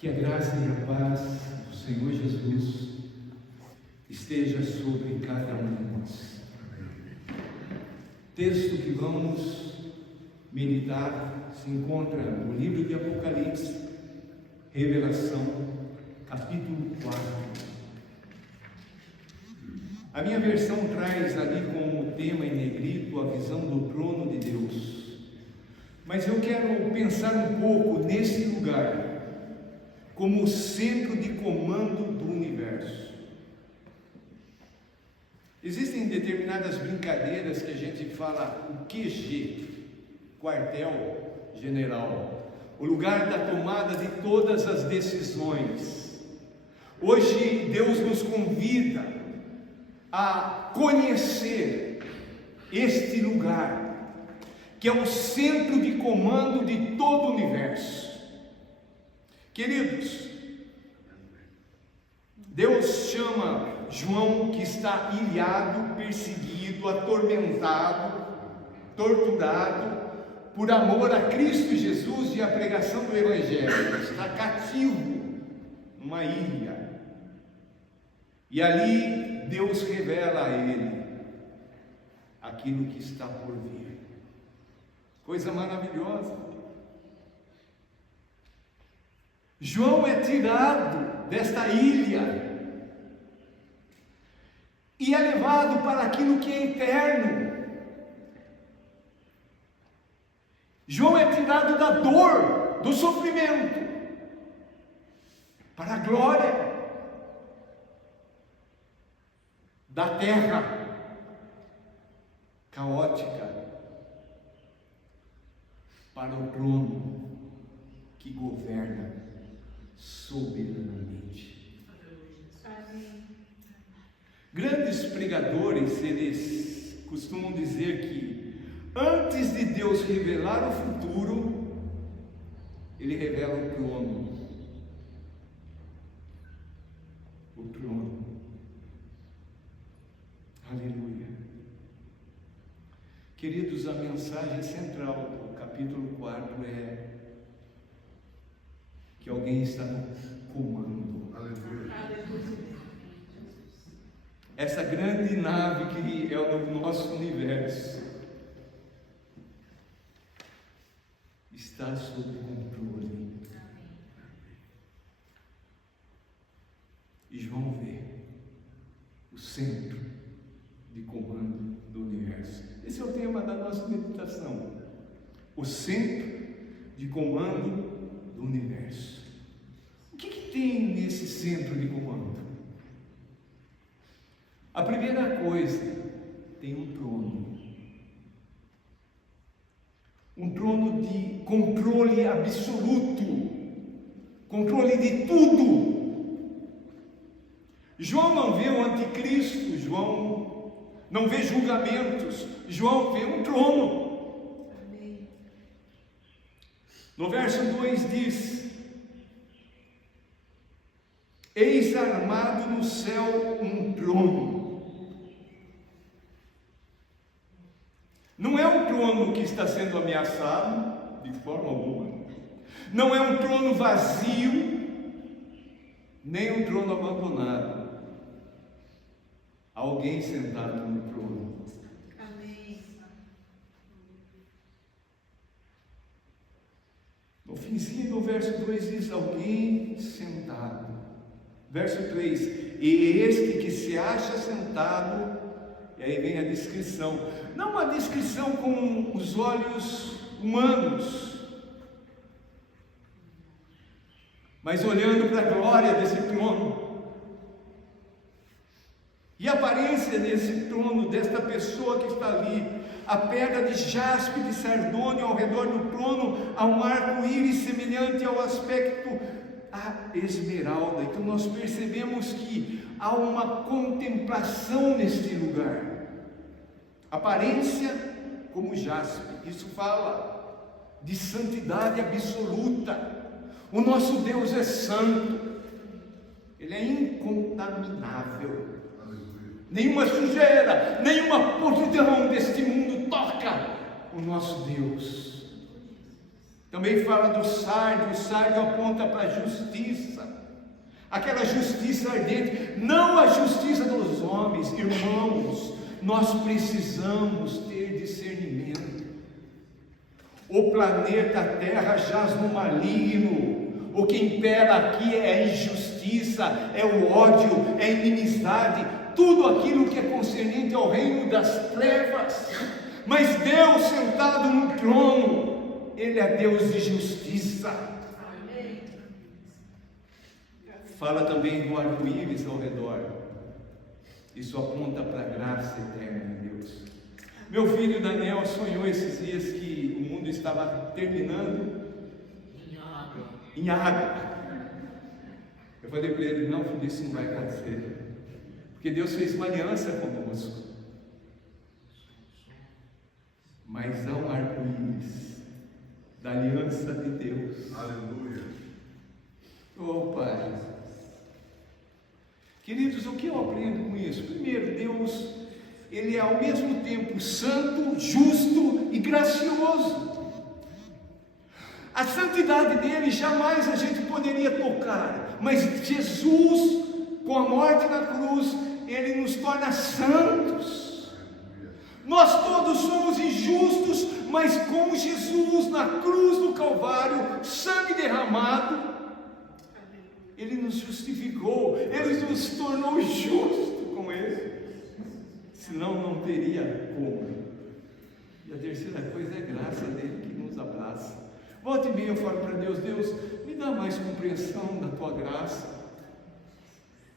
Que a graça e a paz do Senhor Jesus esteja sobre cada um de nós. Texto que vamos meditar se encontra no livro de Apocalipse, Revelação, capítulo 4. A minha versão traz ali como tema em negrito a visão do trono de Deus. Mas eu quero pensar um pouco nesse lugar como o centro de comando do universo. Existem determinadas brincadeiras que a gente fala o QG, quartel general, o lugar da tomada de todas as decisões. Hoje Deus nos convida a conhecer este lugar, que é o centro de comando de todo o universo. Queridos, Deus chama João, que está ilhado, perseguido, atormentado, torturado, por amor a Cristo Jesus e a pregação do Evangelho. Está cativo numa ilha. E ali Deus revela a ele aquilo que está por vir. Coisa maravilhosa. João é tirado desta ilha e é levado para aquilo que é eterno. João é tirado da dor, do sofrimento, para a glória da terra caótica, para o trono que governa soberanamente. Amém. Grandes pregadores, eles costumam dizer que antes de Deus revelar o futuro, Ele revela o trono. O trono. Aleluia. Queridos, a mensagem central do capítulo 4 é que alguém está no comando. Aleluia. Essa grande nave que é o nosso universo está sob controle. E João vê o centro de comando do universo. Esse é o tema da nossa meditação. O centro de comando do universo. O que tem nesse centro de comando? A primeira coisa, tem um trono. Um trono de controle absoluto, controle de tudo. João não vê o anticristo, João não vê julgamentos, João vê um trono. No verso 2 diz: eis armado no céu um trono. Não é um trono que está sendo ameaçado, de forma alguma. Não é um trono vazio, nem um trono abandonado. Alguém sentado no trono. Amém. No finzinho do verso 2 diz: alguém sentado. Verso 3: e este que se acha sentado. E aí vem a descrição, não uma descrição com os olhos humanos, mas olhando para a glória desse trono. E a aparência desse trono, desta pessoa que está ali, a pedra de jaspe de sardônio ao redor do trono, há um arco-íris semelhante ao aspecto a esmeralda. Então nós percebemos que há uma contemplação neste lugar. Aparência como jaspe, isso fala de santidade absoluta. O nosso Deus é santo, Ele é incontaminável. Nenhuma sujeira, nenhuma podridão deste mundo toca o nosso Deus. Também fala do sardio. O sardio aponta para a justiça, aquela justiça ardente, não a justiça dos homens. Irmãos, nós precisamos ter discernimento. O planeta Terra jaz no maligno. O que impera aqui é a injustiça, é o ódio, é a inimizade, tudo aquilo que é concernente ao reino das trevas. Mas Deus sentado no trono, Ele é Deus de justiça. Fala também do arco-íris ao redor. Isso aponta para a graça eterna de Deus. Meu filho Daniel sonhou esses dias que o mundo estava terminando em água. Eu falei para ele: não, filho, isso não vai acontecer, porque Deus fez uma aliança conosco. Mas há um arco-íris da aliança de Deus. Aleluia. Oh Pai, queridos, o que eu aprendo com isso? Primeiro, Deus, Ele é ao mesmo tempo santo, justo e gracioso. A santidade dele jamais a gente poderia tocar, mas Jesus, com a morte na cruz, Ele nos torna santos. Nós todos somos injustos, mas com Jesus na cruz do Calvário, sangue derramado, Ele nos justificou, Ele nos tornou justo com Ele, senão não teria como. E a terceira coisa é a graça dele que nos abraça. Volta e meia eu falo para Deus: Deus, me dá mais compreensão da Tua graça.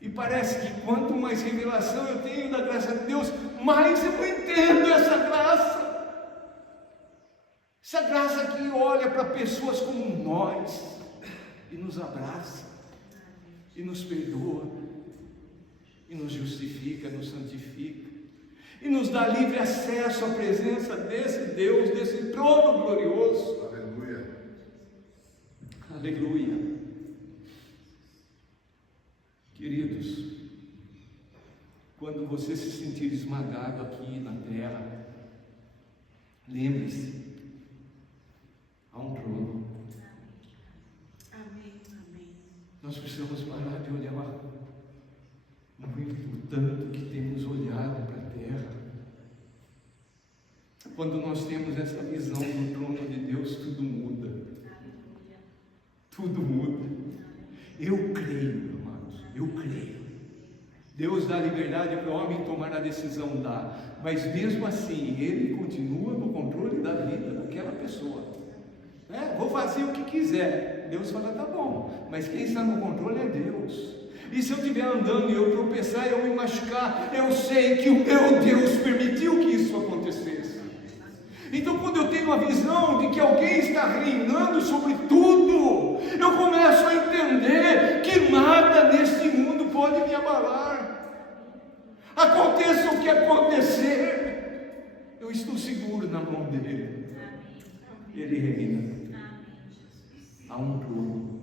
E parece que quanto mais revelação eu tenho da graça de Deus, mais eu entendo essa graça. Essa graça que olha para pessoas como nós e nos abraça, e nos perdoa, e nos justifica, nos santifica, e nos dá livre acesso à presença desse Deus, desse trono glorioso. Aleluia. Aleluia. Queridos, quando você se sentir esmagado aqui na terra, lembre-se, há um trono. Amém. Amém. Nós precisamos parar de olhar muito, o tanto que temos olhado para a terra. Quando nós temos essa visão do trono de Deus, tudo muda. Tudo muda. Eu creio, amados, eu creio. Deus dá liberdade para o homem tomar a decisão, dá, mas mesmo assim, Ele continua no controle da vida daquela pessoa. Vou fazer o que quiser. Deus fala: tá bom, mas quem está no controle é Deus. E se eu estiver andando e eu tropeçar e eu me machucar, eu sei que o meu Deus permitiu que isso acontecesse. Então, quando eu tenho a visão de que alguém está reinando sobre tudo, eu começo a entender que nada neste mundo pode me abalar. Aconteça o que acontecer, eu estou seguro na mão dele. Ele reina. Há um trono.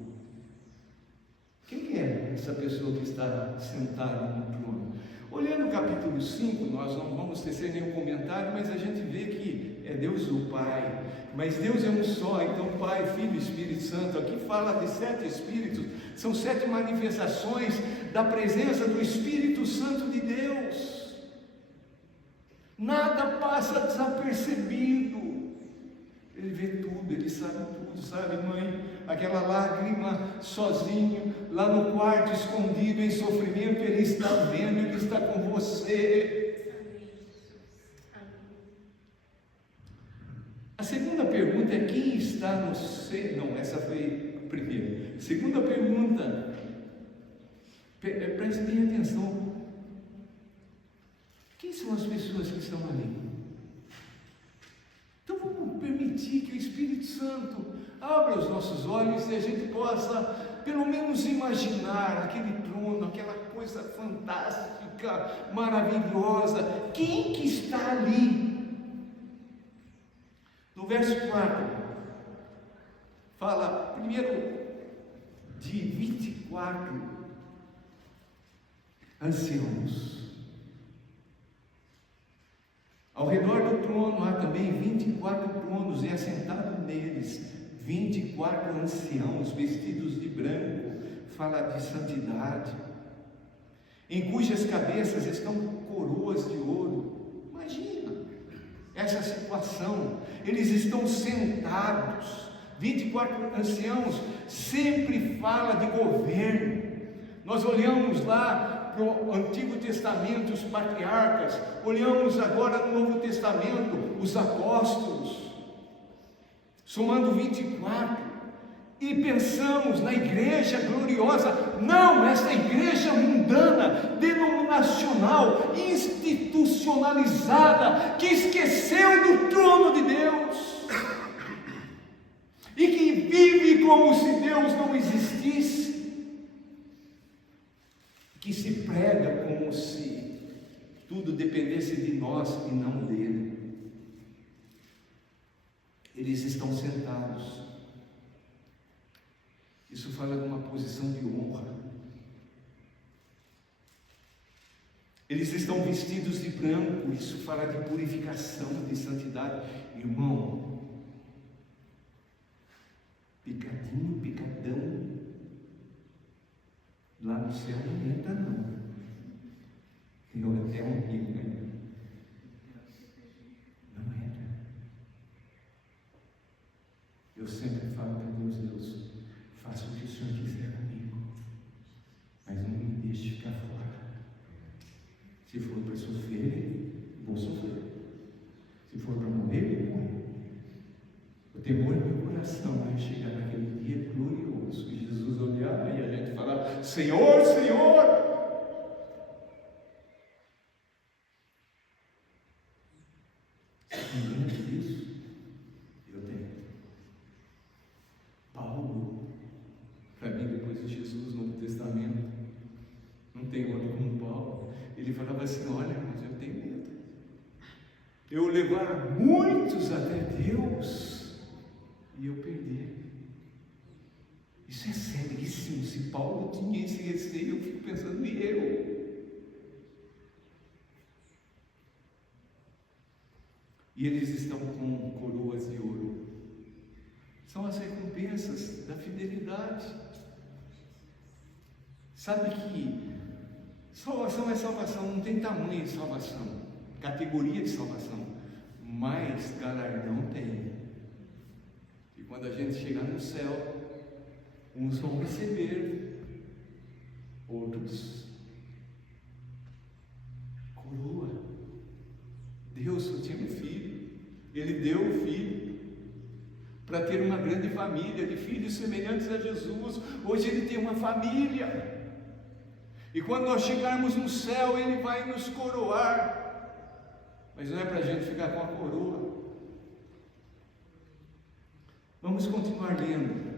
Quem é essa pessoa que está sentada no trono? Olhando o capítulo 5, nós não vamos tecer nenhum comentário, mas a gente vê que é Deus o Pai. Mas Deus é um só, então Pai, Filho e Espírito Santo. Aqui fala de 7 Espíritos, são 7 manifestações da presença do Espírito Santo de Deus. Nada passa desapercebido. Ele vê tudo, Ele sabe tudo, sabe, mãe? Aquela lágrima sozinho, lá no quarto, escondido em sofrimento, Ele está vendo, Ele está com você. A segunda pergunta é: quem está no céu? Não, essa foi a primeira. Segunda pergunta, preste bem atenção: quem são as pessoas que estão ali? Então vamos permitir que o Espírito Santo abra os nossos olhos e a gente possa pelo menos imaginar aquele trono, aquela coisa fantástica, maravilhosa. Quem que está ali? No verso 4 fala primeiro de 24 anciãos. Ao redor do trono há também 24 tronos, e assentado neles 24 anciãos vestidos de branco, fala de santidade, em cujas cabeças estão coroas de ouro. Imagina essa situação, eles estão sentados. 24 anciãos sempre fala de governo. Nós olhamos lá para o Antigo Testamento, os patriarcas, olhamos agora no Novo Testamento, os apóstolos, somando 24, e pensamos na igreja gloriosa. Não, essa igreja mundana, denominacional, institucionalizada, que esqueceu do trono de Deus e que vive como se Deus não existisse, que se prega como se tudo dependesse de nós e não dele. Eles estão sentados. Isso fala de uma posição de honra. Eles estão vestidos de branco. Isso fala de purificação, de santidade. Irmão, picadinho, picadão, lá no céu não entra não. Eu até um amigo, né? Não entra. Eu sempre falo para Deus, Deus, faça o que o Senhor quiser comigo, mas não me deixe ficar fora. Se for para sofrer, vou sofrer. Se for para morrer, eu morro. O temor no meu coração vai chegar naquele dia glorioso, e Jesus olhar e a gente falar: Senhor, Senhor. Você tem medo disso? Eu tenho. Paulo, para mim, depois de Jesus, no Novo Testamento, não tem outro como Paulo. Ele falava assim: olha, mas eu tenho medo. Eu levar muitos até Deus e eu perder. Isso é seríssimo. Se Paulo tinha esse receio, eu fico pensando em eu. E eles estão com coroas de ouro. São as recompensas da fidelidade. Sabe que salvação é salvação, não tem tamanho de salvação, categoria de salvação, mas galardão tem. E quando a gente chegar no céu, uns vão receber, outros coroa. Deus só tinha um filho, Ele deu o filho para ter uma grande família de filhos semelhantes a Jesus. Hoje Ele tem uma família. E quando nós chegarmos no céu, Ele vai nos coroar. Mas não é para a gente ficar com a coroa. Vamos continuar lendo.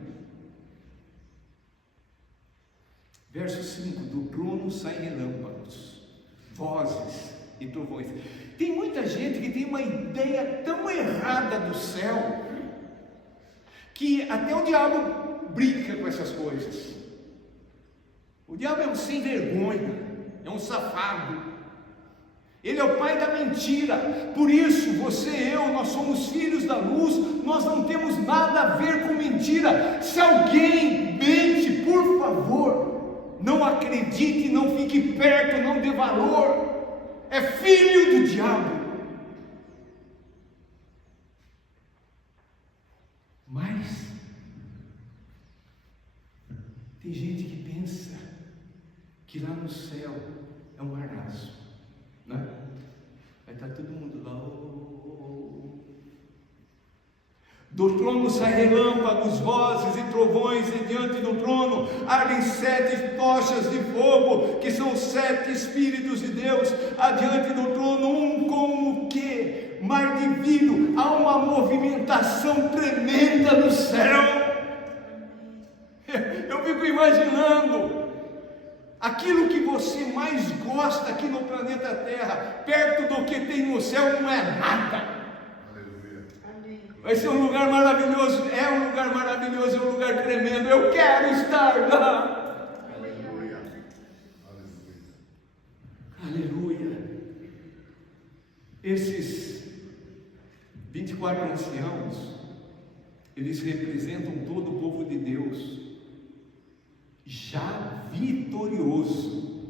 Verso 5: do trono saem relâmpagos, vozes e trovões. Tem muita gente que tem uma ideia tão errada do céu, que até o diabo brinca com essas coisas. O diabo é um sem vergonha, é um safado, ele é o pai da mentira. Por isso, você e eu, nós somos filhos da luz, nós não temos nada a ver com mentira. Se alguém mente, por favor, não acredite, não fique perto, não dê valor, é filho do diabo. Mas tem gente que pensa que lá no céu é um marasmo, né? Vai estar todo mundo lá. Do trono saem relâmpagos, vozes e trovões, e diante do trono ardem 7 tochas de fogo, que são 7 Espíritos de Deus. Adiante do trono, um como o quê? Mar de vidro. Há uma movimentação tremenda no céu. Eu fico imaginando aquilo que você mais gosta aqui no planeta Terra, perto do que tem no céu, não é nada. Vai ser um lugar maravilhoso, é um lugar maravilhoso, é um lugar tremendo. Eu quero estar lá. Aleluia. Aleluia. Esses 24 anciãos eles representam todo o povo de Deus, já vitorioso.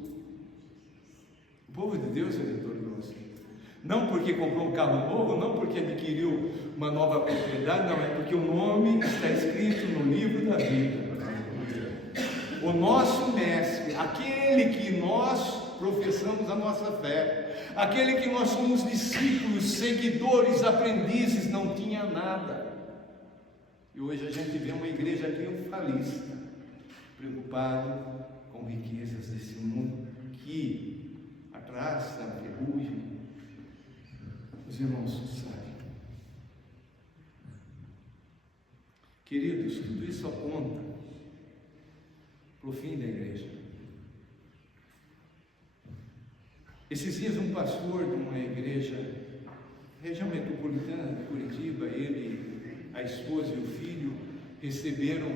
O povo de Deus é vitorioso. Não porque comprou um carro novo, não porque adquiriu uma nova propriedade, não, é porque o nome está escrito no livro da vida. O nosso mestre, aquele que nós professamos a nossa fé, aquele que nós somos discípulos, seguidores, aprendizes, não tinha nada. E hoje a gente vê uma igreja triunfalista, preocupado com riquezas desse mundo, que atrás da ferrugem, os irmãos sabem. Queridos, tudo isso aponta para o fim da igreja. Esses dias um pastor de uma igreja, região metropolitana de Curitiba, ele, a esposa e o filho receberam,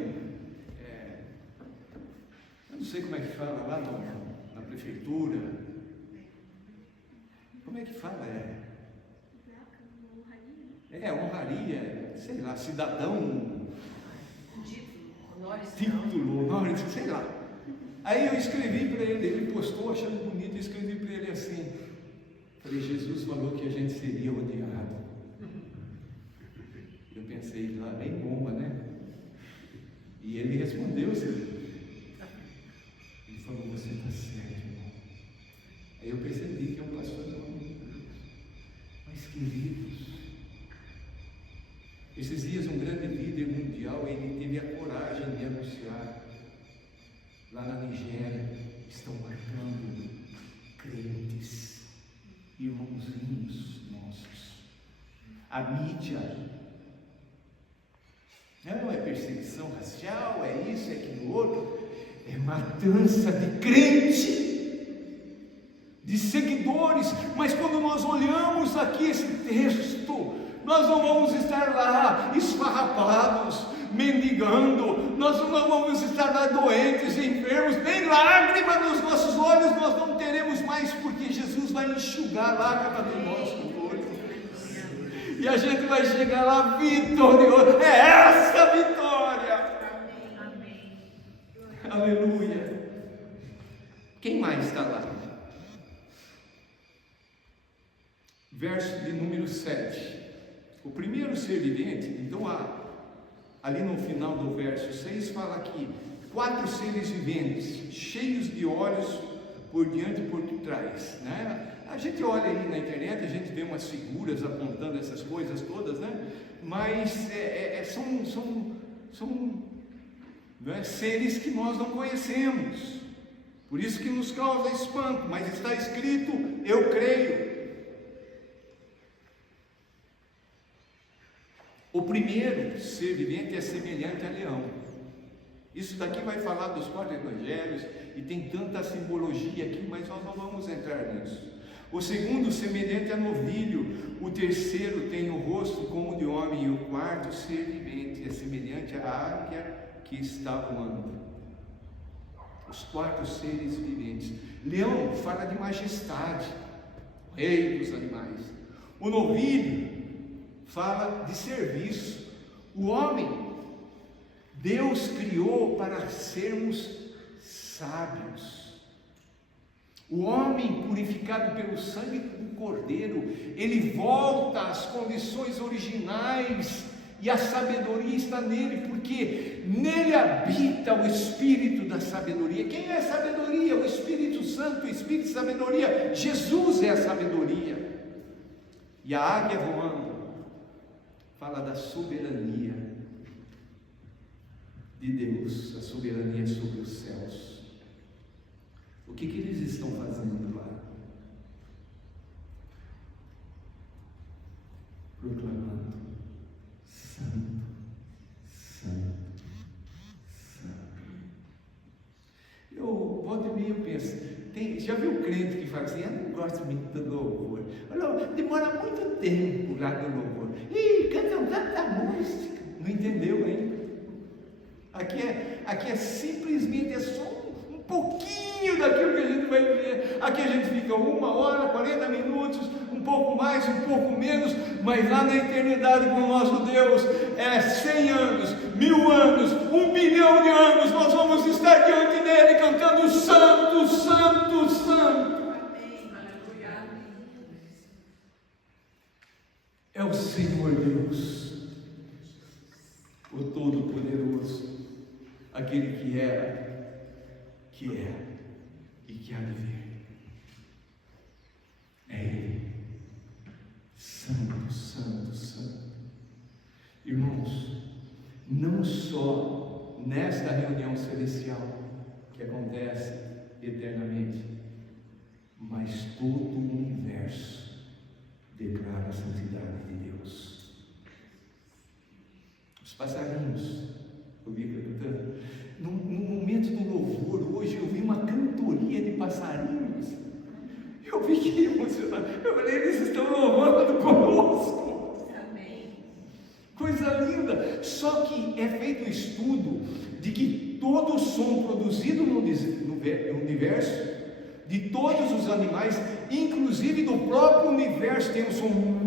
eu não sei como é que fala lá na prefeitura, como é que fala? Honraria, sei lá, cidadão, título, honores, sei lá. Aí eu escrevi para ele postou achando bonito, eu escrevi para ele assim, falei, Jesus falou que a gente seria odiado. Eu pensei, lá bem bomba, né? E ele respondeu assim, ele falou, você está certo, irmão. Aí eu percebi que é um pastor do homem de Deus. Mas queridos, esses dias um grande líder mundial, ele teve a coragem de anunciar, lá na Nigéria, estão matando crentes, irmãozinhos nossos. A mídia, não é perseguição racial, é isso, é aquilo outro, é matança de crente, de seguidores. Mas quando nós olhamos aqui esse texto, nós não vamos estar lá esfarrapados, mendigando, nós não vamos estar lá doentes, enfermos, nem lágrima nos nossos olhos nós não teremos mais, porque Jesus vai enxugar a lágrima do nosso olho, e a gente vai chegar lá vitorioso. É essa a vitória. Amém. Aleluia. Quem mais está lá? Verso de número 7. O primeiro ser vivente, então ali no final do verso 6 fala que 4 seres viventes, cheios de olhos por diante e por trás, né? A gente olha aí na internet, a gente vê umas figuras apontando essas coisas todas, né? Mas são seres que nós não conhecemos, por isso que nos causa espanto, mas está escrito, eu creio. O primeiro ser vivente é semelhante a leão. Isso daqui vai falar dos 4 evangelhos e tem tanta simbologia aqui, mas nós não vamos entrar nisso. O segundo, semelhante a novilho. O terceiro tem o rosto como de homem. E o quarto ser vivente é semelhante à águia que está voando. Os 4 seres viventes. Leão fala de majestade, rei dos animais. O novilho fala de serviço. O homem, Deus criou para sermos sábios. O homem purificado pelo sangue do Cordeiro, ele volta às condições originais, e a sabedoria está nele, porque nele habita o Espírito da sabedoria. Quem é a sabedoria? O Espírito Santo, o Espírito de sabedoria. Jesus é a sabedoria. E a águia voando fala da soberania de Deus, a soberania sobre os céus. O que eles estão fazendo lá? Proclamando: Santo, Santo, Santo. Eu volta e meia eu penso, já viu o crente que fala assim, eu não gosto muito do louvor, demora muito tempo lá no louvor, cantam tanta música, não entendeu ainda? Aqui é simplesmente só um pouquinho vida aquilo que a gente vai ver. Aqui a gente fica 1 hora, 40 minutos, um pouco mais, um pouco menos, mas lá na eternidade com o nosso Deus é 100 anos, 1000 anos, 1 bilhão de anos, nós vamos estar diante dele cantando santo, santo, santo. É o Senhor Deus, o Todo-Poderoso, aquele que era, que é e que há de vir. É Ele, santo, santo, santo. Irmãos, não só nesta reunião celestial que acontece eternamente, mas todo o universo declara a santidade de Deus. Os passarinhos, eu vi cantando, no momento do louvor, hoje eu vi uma cantoria de passarinhos, eu vi que emocionado, eu falei, eles estão louvando conosco. Amém. Coisa linda. Só que é feito um estudo de que todo o som produzido no universo, de todos os animais, inclusive do próprio universo, tem um som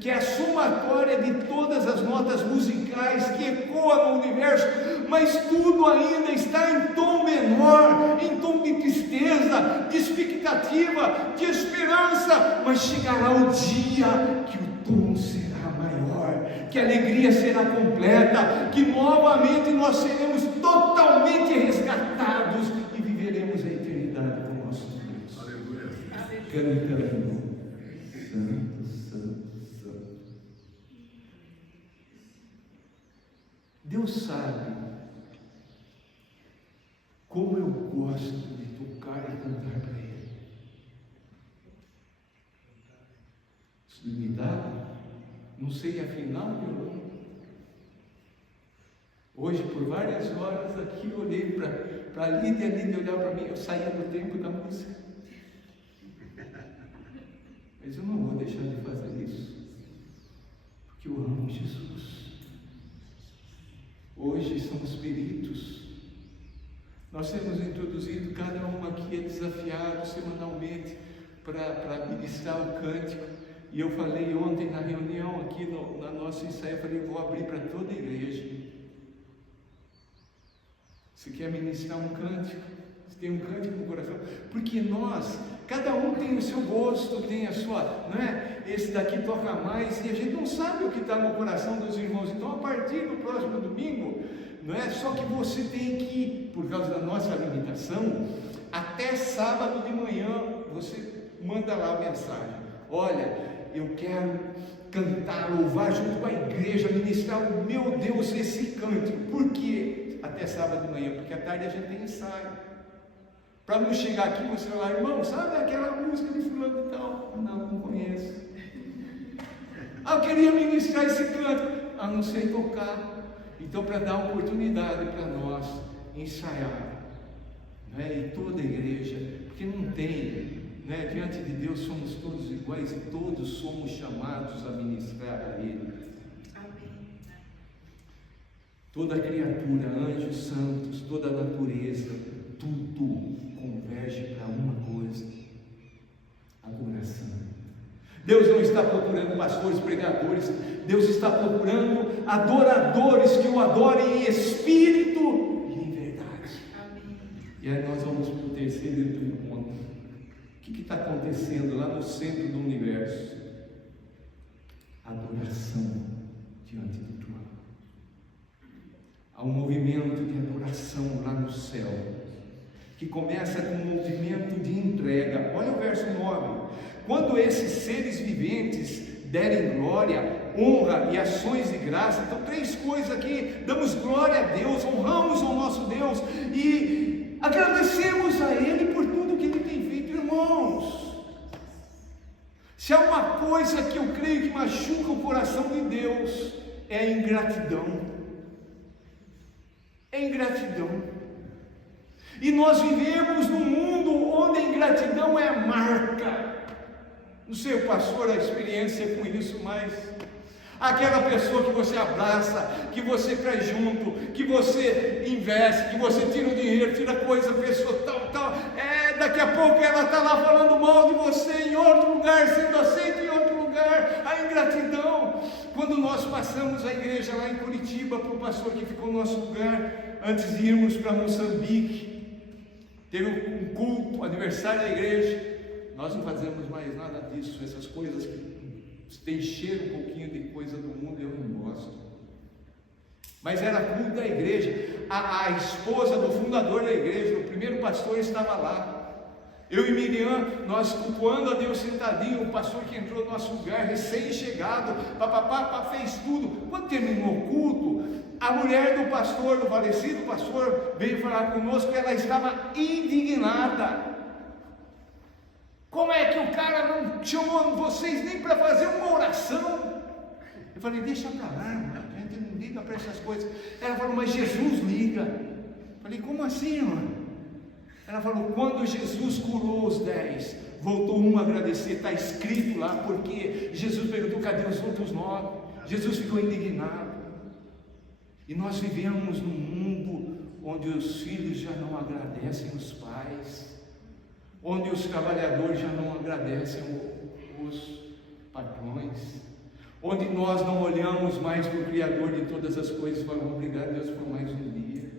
que é a somatória de todas as notas musicais que ecoam no universo, mas tudo ainda está em tom menor, em tom de tristeza, de expectativa, de esperança, mas chegará o dia que o tom será maior, que a alegria será completa, que novamente nós seremos totalmente resgatados e viveremos a eternidade com o nosso Deus. Aleluia. Cantando santo, santo, santo. Deus sabe como eu gosto de tocar e cantar para Ele. Se me dá, não sei afinar o violão. Hoje, por várias horas aqui, eu olhei para a Lídia olhar para mim, eu saía do tempo da música. Mas eu não vou deixar de fazer isso, porque eu amo Jesus. Hoje somos peritos. Nós temos introduzido, cada um aqui é desafiado semanalmente para ministrar o cântico. E eu falei ontem na reunião aqui na nossa ensaio, eu falei, eu vou abrir para toda a igreja. Se quer ministrar um cântico, se tem um cântico no coração, porque nós, cada um tem o seu gosto, tem a sua, não é? Esse daqui toca mais, e a gente não sabe o que está no coração dos irmãos. Então, a partir do próximo domingo, não é? Só que você tem que, por causa da nossa limitação, até sábado de manhã, você manda lá a mensagem: olha, eu quero cantar, louvar junto com a igreja, ministrar o meu Deus esse cântico. Por quê? Até sábado de manhã, porque à tarde a gente tem ensaio. Para não chegar aqui e você falar, irmão, sabe aquela música de fulano e tal? Não conheço. Eu queria ministrar esse canto, não sei tocar. Então, para dar oportunidade para nós ensaiar, né? E toda a igreja, porque não tem, né? Diante de Deus somos todos iguais e todos somos chamados a ministrar a Ele. Toda criatura, anjos santos, toda a natureza, tudo converge para uma coisa: adoração. Deus não está procurando pastores, pregadores, Deus está procurando adoradores que o adorem em espírito e em verdade. Amém. E aí nós vamos para o terceiro ponto. O que está acontecendo lá no centro do universo? Adoração diante do trono. Há um movimento de adoração lá no céu, que começa com um movimento de entrega. Olha o verso 9: quando esses seres viventes derem glória, honra e ações de graça, então 3 coisas aqui: damos glória a Deus, honramos ao nosso Deus e agradecemos a Ele por tudo que Ele tem feito. Irmãos, se há uma coisa que eu creio que machuca o coração de Deus, é a ingratidão. É ingratidão. E nós vivemos num mundo onde a ingratidão é a marca. Não sei, o pastor, a experiência com isso, mas aquela pessoa que você abraça, que você traz junto, que você investe, que você tira o dinheiro, tira coisa, a pessoa tal, daqui a pouco ela está lá falando mal de você em outro lugar, sendo aceito em outro lugar, a ingratidão. Quando nós passamos a igreja lá em Curitiba, para o pastor que ficou no nosso lugar, antes de irmos para Moçambique, teve um culto, aniversário da igreja. Nós não fazemos mais nada disso, essas coisas que tem cheiro um pouquinho de coisa do mundo, eu não gosto. Mas era culto da igreja. A esposa do fundador da igreja, o primeiro pastor, estava lá. Eu e Miriam, nós cultuando a Deus sentadinho, o pastor que entrou no nosso lugar, recém-chegado, fez tudo. Quando terminou o culto, a mulher do pastor, do falecido pastor, veio falar conosco, ela estava indignada. Como é que o cara não chamou vocês nem para fazer uma oração? Eu falei, deixa para lá, a gente não liga para essas coisas. Ela falou, mas Jesus liga. Eu falei, como assim, irmã? Ela falou, quando Jesus curou os 10, voltou um a agradecer, está escrito lá, porque Jesus perguntou, cadê os outros 9? Jesus ficou indignado. E nós vivemos num mundo onde os filhos já não agradecem os pais, onde os trabalhadores já não agradecem os patrões, onde nós não olhamos mais para o Criador de todas as coisas e falamos, obrigado Deus por mais um dia,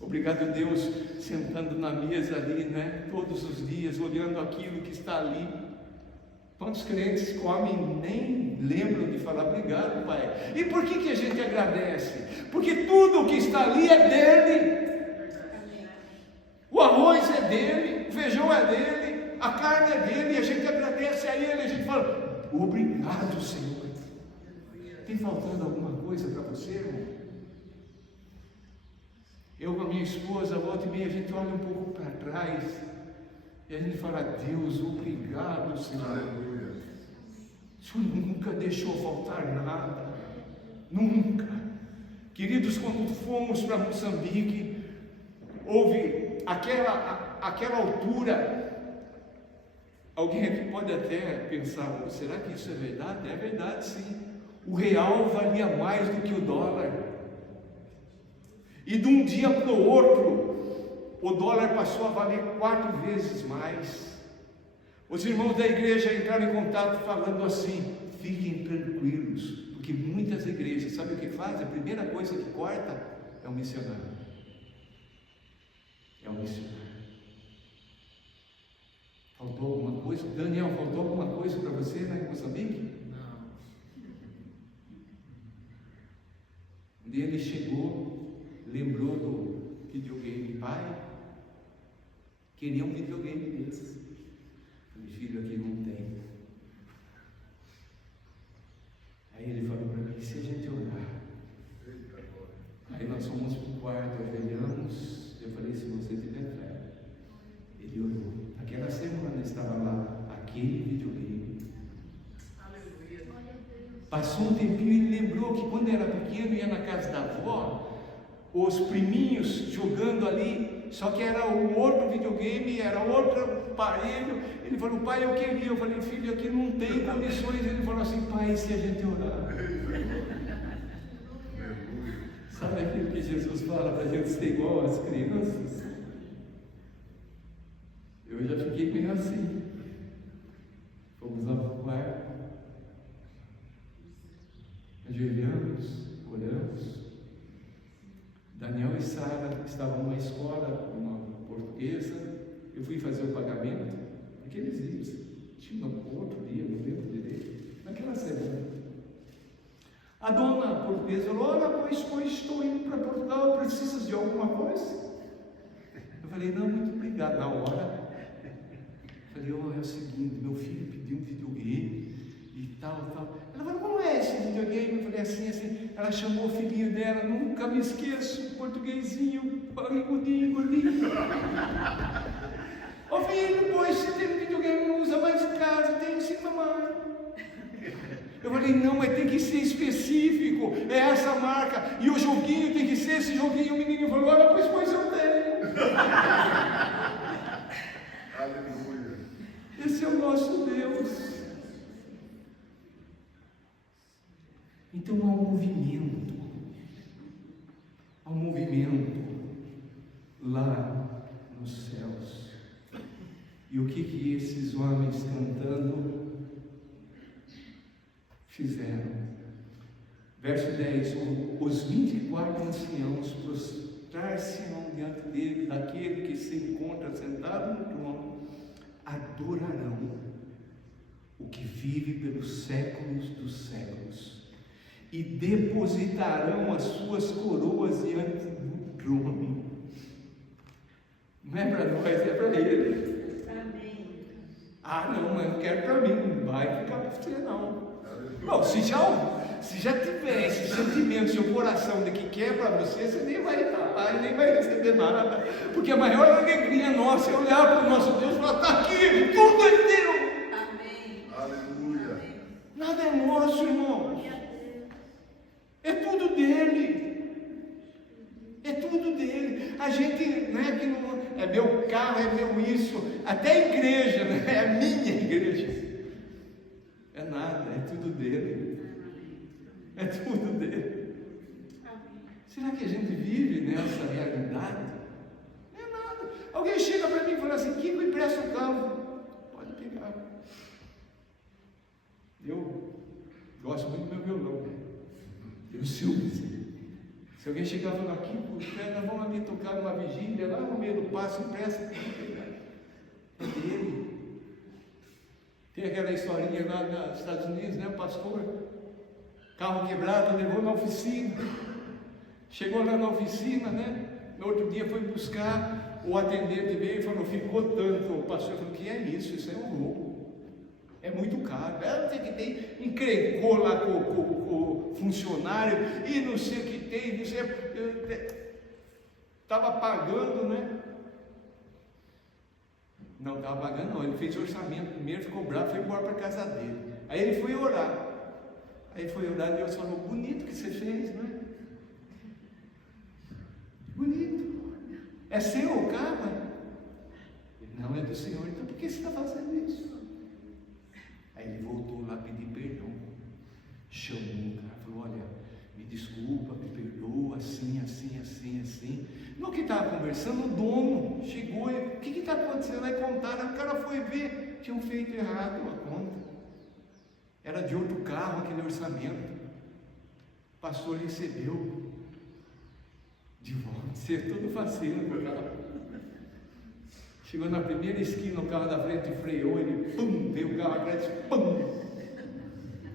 obrigado Deus, sentando na mesa ali, né, todos os dias, olhando aquilo que está ali. Quantos crentes comem nem lembram de falar, obrigado Pai. E por que a gente agradece? Porque tudo o que está ali é dele. O arroz é dele, o feijão é dele, a carne é dele, e a gente agradece a ele, a gente fala, obrigado Senhor. Tem faltando alguma coisa para você, irmão? Eu com a minha esposa, volta e meia, a gente olha um pouco para trás, e a gente fala, Deus, obrigado Senhor. Aleluia. O Senhor nunca deixou faltar nada, nunca. Queridos, quando fomos para Moçambique, houve aquela altura, alguém aqui pode até pensar, será que isso é verdade? É verdade sim, o real valia mais do que o dólar, e de um dia para o outro, o dólar passou a valer 4 vezes mais. Os irmãos da igreja entraram em contato falando assim, fiquem tranquilos, porque muitas igrejas, sabe o que fazem? A primeira coisa que corta é o missionário. É um missionário. Faltou alguma coisa? Daniel, faltou alguma coisa para você lá em Moçambique? Não. Um dia ele chegou, lembrou do videogame pai, queria um videogame desses. Falei, filho, aqui não tem. Aí ele falou para mim, e se a gente orar? Aí nós fomos para o quarto, ajoelhamos. Eu falei, se você tiver fé. Ele orou. Aquela semana estava lá, aquele videogame. Passou um tempinho e ele lembrou que quando era pequeno ia na casa da avó, os priminhos jogando ali, só que era um outro videogame, era outro aparelho. Ele falou, pai, eu queria. Eu falei, filho, aqui não tem condições. Ele falou assim, pai, se a gente orar? Sabe aquilo que Jesus fala para a gente ser igual às crianças? Eu já fiquei meio assim. Fomos lá para o quarto, ajoelhamos, oramos. Daniel e Sara estavam numa escola, uma portuguesa. Eu fui fazer o pagamento. Aqueles dias, tinha outro dia, não lembro direito, naquela semana. A dona portuguesa falou, olha, pois estou indo para Portugal, precisas de alguma coisa? Eu falei, não, muito obrigado. Na hora, eu falei, é o seguinte, meu filho pediu um videogame e tal. Ela falou, como é esse videogame? Eu falei, assim. Ela chamou o filhinho dela, nunca me esqueço, portuguesinho, barrigudinho, gordinho. Ô filho, pois você tem um videogame, não usa mais em casa, tem sim, mamãe. Eu falei, não, mas tem que ser específico, é essa marca, e o joguinho tem que ser esse joguinho. O menino falou, olha, pois eu tenho. Aleluia. Esse é o nosso Deus. Então há um movimento lá nos céus. E o que esses homens cantando fizeram? Verso 10: os 24 anciãos prostrar-se-ão diante dele, daquele que se encontra sentado no trono, adorarão o que vive pelos séculos dos séculos, e depositarão as suas coroas diante do trono. Não é para nós, é para ele. Amém. Ah, não, mas eu quero para mim, não vai ficar para você não. Bom, se já tiver esse sentimento, seu coração de que quer para você, você nem vai estar lá e nem vai receber nada, porque a maior alegria nossa é olhar para o nosso Deus e falar: está aqui, tudo é teu. Amém. Aleluia. Nada é nosso, irmãos, é tudo dele. É tudo dele. A gente não é que não é meu carro, é meu isso, até a igreja, né? É a minha igreja. É nada, é tudo dele. É tudo dele. Será que a gente vive nessa realidade? Não é nada. Alguém chega para mim e fala assim: Kiko, empresta o carro. Pode pegar. Eu gosto muito do meu violão. Eu ciúmes. Se alguém chegar e falar: Kiko, nós vamos ali tocar numa vigília, lá no meio do passo, empresta, pode pegar. É dele. Tem aquela historinha lá nos Estados Unidos, né? O pastor, carro quebrado, levou na oficina. Chegou lá na oficina, né? No outro dia foi buscar, o atendente veio e falou: ficou tanto. O pastor falou: que é isso? Isso é um roubo. É muito caro. Não sei o que tem. Encrencou lá com o funcionário e não sei o que tem. Não sei. Estava pagando, né? Não estava pagando, não. Ele fez orçamento primeiro, ficou bravo, foi embora para a casa dele. Aí ele foi orar. E Deus falou: bonito que você fez, não é? Bonito. É seu o carro? Não, é do Senhor. Então por que você está fazendo isso? Aí ele voltou lá pedir perdão. Chamou o cara, falou: olha, me desculpa, me perdoa, assim. No que estava conversando, o dono chegou e: o que está acontecendo? Aí contaram, o cara foi ver, tinham feito errado a conta. Era de outro carro aquele orçamento. O pastor recebeu de volta, ser todo faceiro com o carro. Chegou na primeira esquina, o carro da frente freou, ele pum, veio o carro atrás, pum,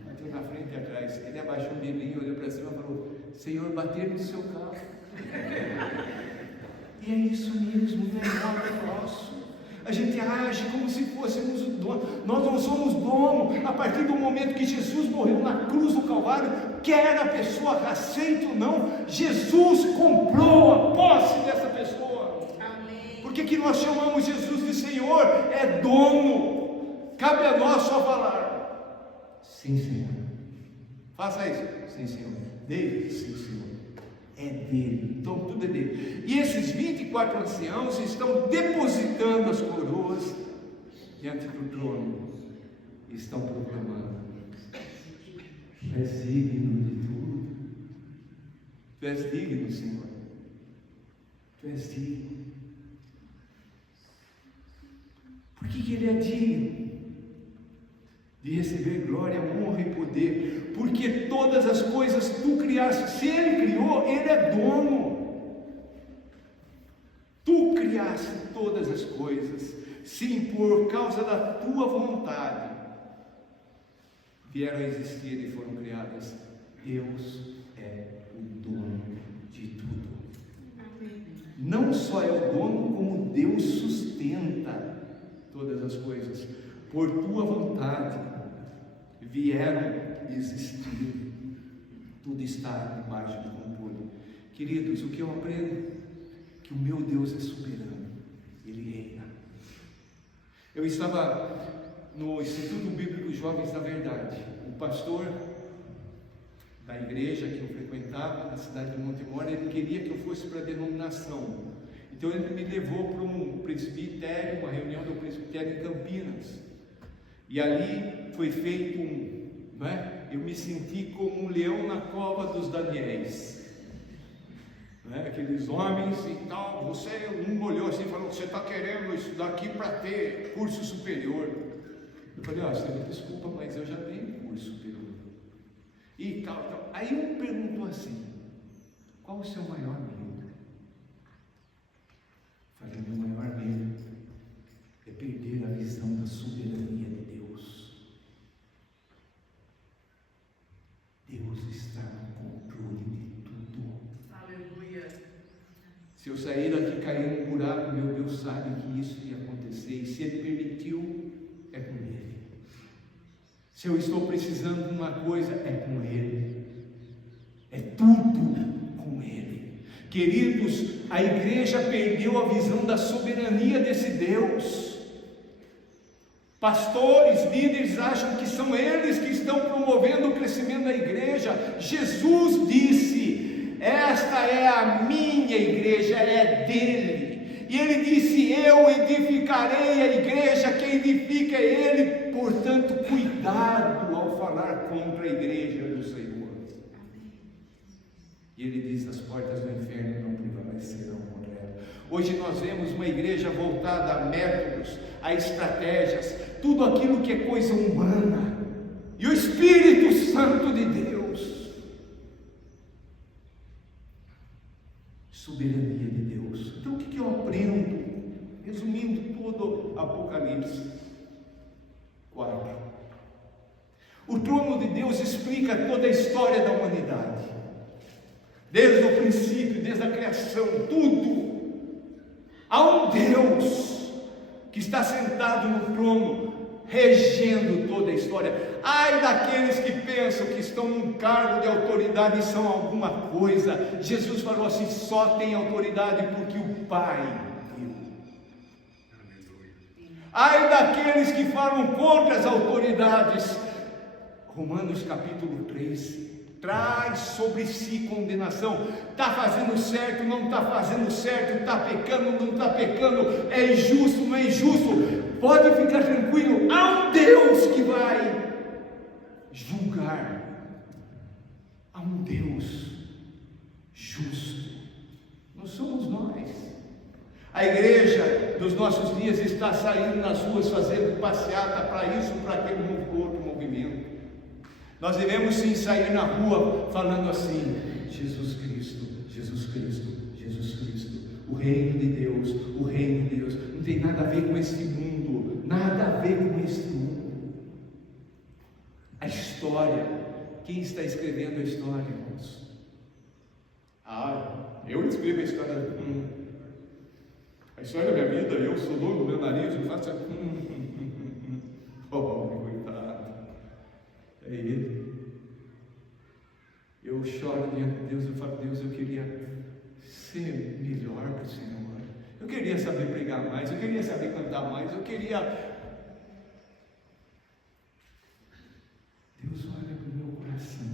bateu na frente e atrás. Ele abaixou o bimbinho, olhou para cima e falou: Senhor, bater no seu carro. E é isso mesmo, não é nada nosso. A gente age como se fôssemos o dono. Nós não somos dono. A partir do momento que Jesus morreu na cruz do Calvário, quer a pessoa aceite ou não, Jesus comprou a posse dessa pessoa. Amém. Por que nós chamamos Jesus de Senhor? É dono. Cabe a nós só falar: sim, Senhor. Faça isso. Sim, Senhor. Dele? Sim, Senhor. É dele. Então tudo é dele. E esses 24 anciãos estão depositando as coroas diante do trono e estão proclamando: Tu és digno de tudo. Tu és digno, Senhor. Tu és digno. Por que ele é digno de receber glória, honra e poder? Porque todas as coisas tu criaste. Se ele criou, ele é dono. Tu criaste todas as coisas. Sim, por causa da tua vontade vieram a existir e foram criadas. Deus é o dono de tudo. Não só é o dono, como Deus sustenta todas as coisas. Por tua vontade vieram existir. Tudo está debaixo do controle. Queridos, o que eu aprendo? Que o meu Deus é soberano. Ele reina. Eu estava no Instituto Bíblico Jovens da Verdade. O pastor da igreja que eu frequentava, na cidade de Montemor, ele queria que eu fosse para a denominação. Então ele me levou para um presbitério, uma reunião do presbitério em Campinas. E ali foi feito eu me senti como um leão na cova dos Daniéis. Aqueles homens e tal, um olhou assim e falou: você está querendo isso daqui para ter curso superior? Eu falei: Senhor, desculpa, mas eu já tenho curso superior. E tal. Aí um perguntou assim: qual o seu maior medo? Eu falei: meu maior medo é perder a visão da soberania de Deus. Deus está no controle de tudo. Aleluia. Se eu sair daqui e cair num buraco, meu Deus sabe que isso ia acontecer. E se Ele permitiu, é com Ele. Se eu estou precisando de uma coisa, é com Ele. É tudo com Ele. Queridos, a igreja perdeu a visão da soberania desse Deus. Pastores, líderes acham que são eles que estão promovendo o crescimento da igreja. Jesus disse: esta é a minha igreja, é dele. E ele disse: eu edificarei a igreja, quem edifica é ele. Portanto, cuidado ao falar contra a igreja do Senhor. E ele diz: as portas do inferno não prevalecerão contra ela. Hoje nós vemos uma igreja voltada a métodos, a estratégias, tudo aquilo que é coisa humana. E o Espírito Santo de Deus, soberania de Deus. Então o que eu aprendo? Resumindo todo Apocalipse 4. O trono de Deus explica toda a história da humanidade. Desde o princípio, desde a criação, tudo. Há um Deus que está sentado no trono, regendo toda a história. Ai daqueles que pensam que estão num cargo de autoridade e são alguma coisa. Jesus falou assim: só tem autoridade porque o Pai deu. Ai daqueles que falam contra as autoridades. Romanos capítulo 3 traz sobre si condenação. Está fazendo certo, não está fazendo certo, está pecando, não está pecando, é injusto, não é injusto. Pode ficar tranquilo, há um Deus que vai julgar. Há um Deus justo. Não somos nós. A igreja dos nossos dias está saindo nas ruas fazendo passeata para isso, para aquele outro movimento. Nós devemos sim sair na rua falando assim: Jesus Cristo, Jesus Cristo, Jesus Cristo, o reino de Deus, o reino de Deus. Não tem nada a ver com este mundo, nada a ver com este mundo. A história, quem está escrevendo a história, irmãos? Eu escrevo a história. A história da minha vida, eu sou dono do meu nariz, eu faço. Coitado. É Ele. Eu choro diante de Deus, eu falo: Deus, eu queria ser melhor para o Senhor. Eu queria saber pregar mais, eu queria saber cantar mais, eu queria. Deus olha para o meu coração.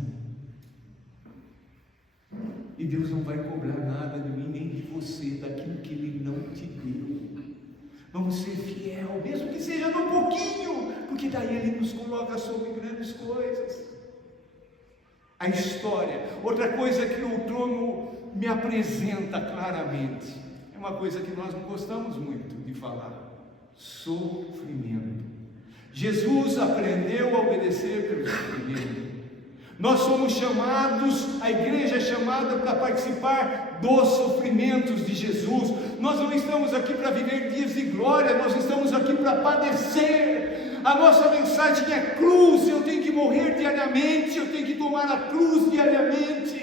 E Deus não vai cobrar nada de mim, nem de você, daquilo que Ele não te deu. Vamos ser fiel, mesmo que seja num pouquinho, porque daí Ele nos coloca sobre grandes coisas. A história, outra coisa que o trono me apresenta claramente, é uma coisa que nós não gostamos muito de falar: sofrimento. Jesus aprendeu a obedecer pelo sofrimento. Nós somos chamados, a igreja é chamada para participar dos sofrimentos de Jesus. Nós não estamos aqui para viver dias de glória, nós estamos aqui para padecer. A nossa mensagem é cruz. Eu tenho que morrer diariamente, eu tenho que tomar a cruz diariamente.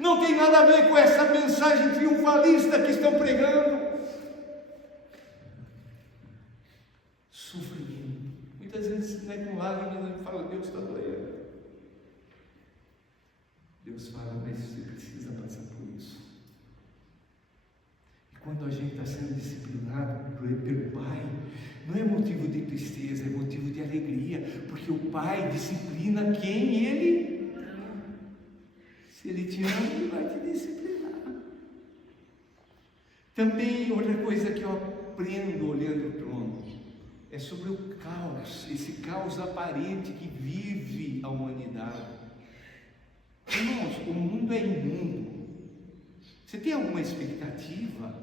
Não tem nada a ver com essa mensagem triunfalista que estão pregando. Sofrimento. Muitas vezes, com lágrimas, a gente fala: Deus está doendo. Deus fala: mas você precisa passar por isso. E quando a gente está sendo disciplinado pelo Pai, não é motivo de tristeza, é motivo de alegria, porque o Pai disciplina quem Ele ama. Se Ele te ama, Ele vai te disciplinar. Também outra coisa que eu aprendo olhando o trono é sobre o caos, esse caos aparente que vive a humanidade. Irmãos, o mundo é imundo. Você tem alguma expectativa?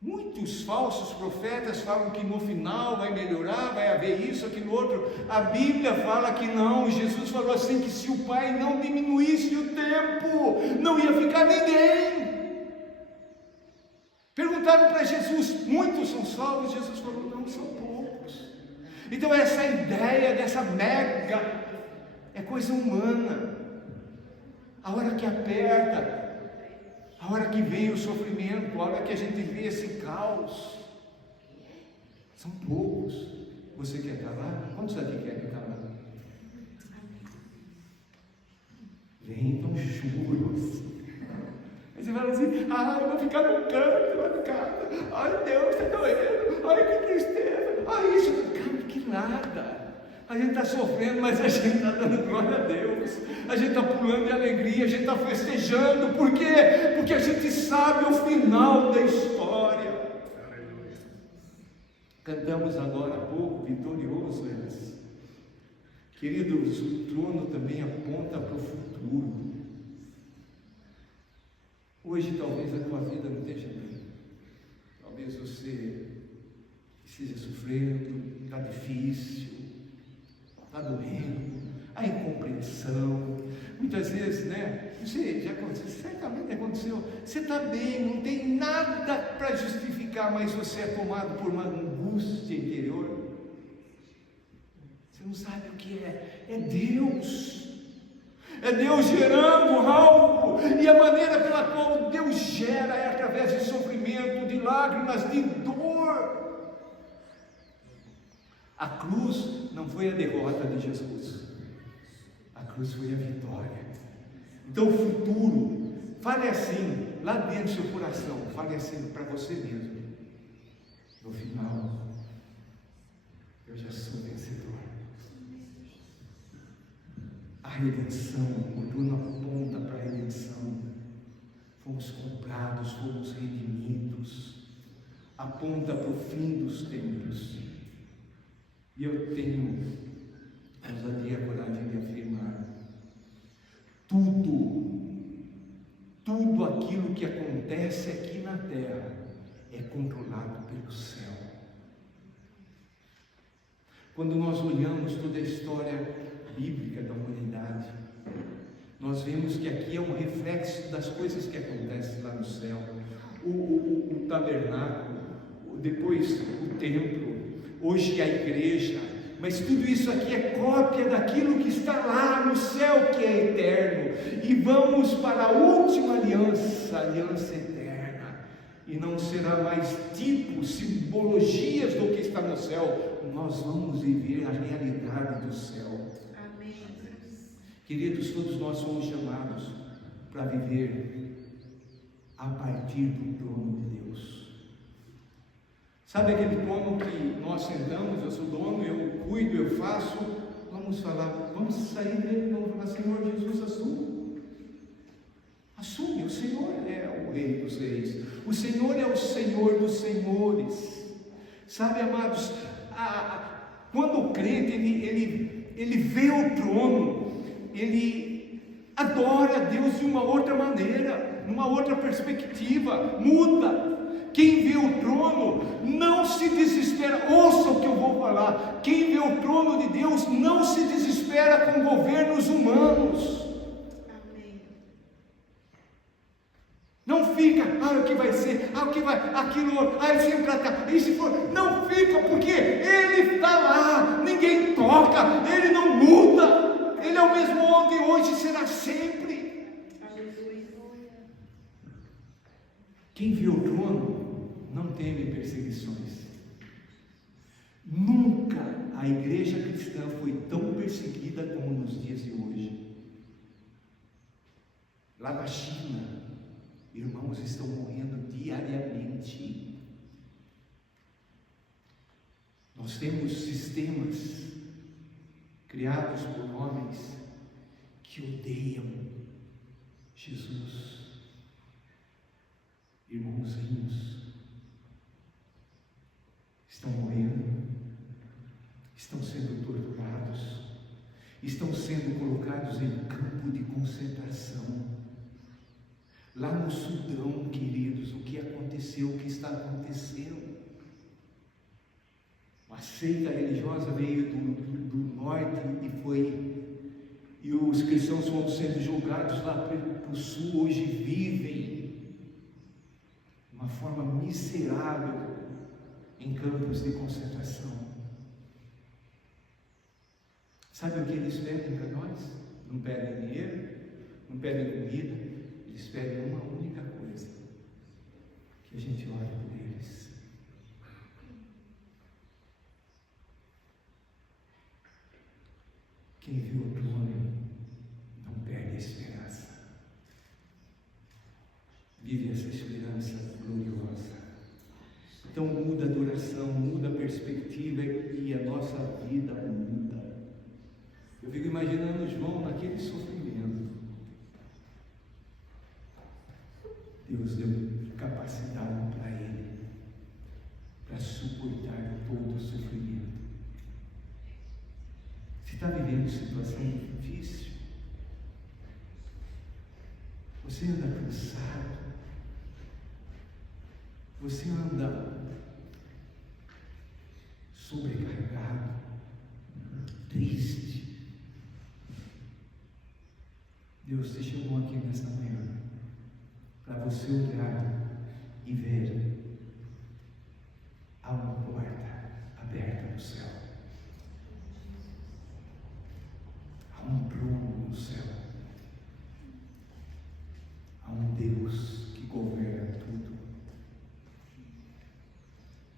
Muitos falsos profetas falam que no final vai melhorar, vai haver isso, aquilo outro. A Bíblia fala que não. Jesus falou assim, que se o Pai não diminuísse o tempo, não ia ficar ninguém. Perguntaram para Jesus, muitos são salvos? Jesus falou, não, são poucos. Então essa ideia dessa mega é coisa humana. A hora que aperta, a hora que vem o sofrimento, a hora que a gente vê esse caos, são poucos. Você quer estar lá? Quantos aqui querem estar lá? Vem então juros. Aí você fala assim, eu vou ficar no canto lá de casa. Ai Deus, está doendo. Ai que tristeza. Ai isso, cara, que nada. A gente está sofrendo, mas a gente está dando glória a Deus. A gente está pulando de alegria, a gente está festejando. Por quê? Porque a gente sabe o final da história. Cantamos agora há pouco, vitorioso és. Queridos, o trono também aponta para o futuro. Hoje talvez a tua vida não esteja bem. Talvez você esteja sofrendo, está difícil, está doendo, a incompreensão. Muitas vezes, né? Não sei, já aconteceu, certamente aconteceu. Você está bem, não tem nada para justificar, mas você é tomado por uma angústia interior. Você não sabe o que é. É Deus. É Deus gerando algo, e a maneira pela qual Deus gera é através de sofrimento, de lágrimas, de dor. A cruz não foi a derrota de Jesus, a cruz foi a vitória. Então o futuro, fale assim, lá dentro do seu coração, fale assim para você mesmo: no final, eu já sou vencedor. A redenção, o trono aponta para a redenção. Fomos comprados, fomos redimidos. Aponta para o fim dos tempos. E eu tenho ousadia e a coragem de afirmar: tudo aquilo que acontece aqui na terra é controlado pelo céu. Quando nós olhamos toda a história bíblica da humanidade, nós vemos que aqui é um reflexo das coisas que acontecem lá no céu. O tabernáculo, depois o templo, hoje a igreja, mas tudo isso aqui é cópia daquilo que está lá no céu, que é eterno. E vamos para a última aliança, a aliança eterna, e não será mais tipos, simbologias do que está no céu. Nós vamos viver a realidade do céu. Queridos, todos nós somos chamados para viver a partir do trono de Deus. Sabe aquele trono que nós sentamos, eu sou dono, eu cuido, eu faço? Vamos falar, vamos sair dele e vamos falar: Senhor Jesus, assume. Assume, o Senhor é o Rei dos Reis, o Senhor é o Senhor dos Senhores. Sabe, amados, quando o crente ele vê o trono, ele adora a Deus de uma outra maneira, numa outra perspectiva, muda. Quem vê o trono não se desespera. Ouça o que eu vou falar. Quem vê o trono de Deus não se desespera com governos humanos. Amém. Não fica, o que vai ser, o que vai, aquilo outro, ele sempre ataca, e se for, não fica, porque ele está lá, ninguém toca, ele não muda. Ele é o mesmo ontem, hoje, será sempre. Quem vê o trono não teme perseguições. Nunca a igreja cristã foi tão perseguida como nos dias de hoje. Lá na China, irmãos estão morrendo diariamente. Nós temos sistemas criados por homens que odeiam Jesus. Irmãozinhos estão morrendo. estão sendo torturados, estão sendo colocados em campo de concentração. Lá no Sudão, queridos, o que aconteceu, o que está acontecendo? Uma seita religiosa veio do norte e os cristãos foram sendo julgados lá para o sul. Hoje vivem de uma forma miserável em campos de concentração. Sabe o que eles pedem para nós? Não pedem dinheiro, não pedem comida, eles pedem uma única coisa: que a gente ore por eles. Quem viu o trono não perde a esperança. Vive essa esperança gloriosa. Então muda a adoração, muda a perspectiva e a nossa vida muda. Eu fico imaginando João naquele sofrimento. Deus deu capacidade para ele, para suportar todo o sofrimento. Você está vivendo situação difícil? Você anda cansado? Você anda sobrecarregado, triste? Deus te chamou aqui nesta manhã para você olhar e ver há uma porta aberta no céu, há um trono no céu, há um Deus que governa tudo,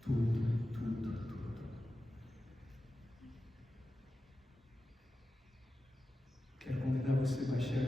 tudo, tudo, tudo. Quero convidar você a baixar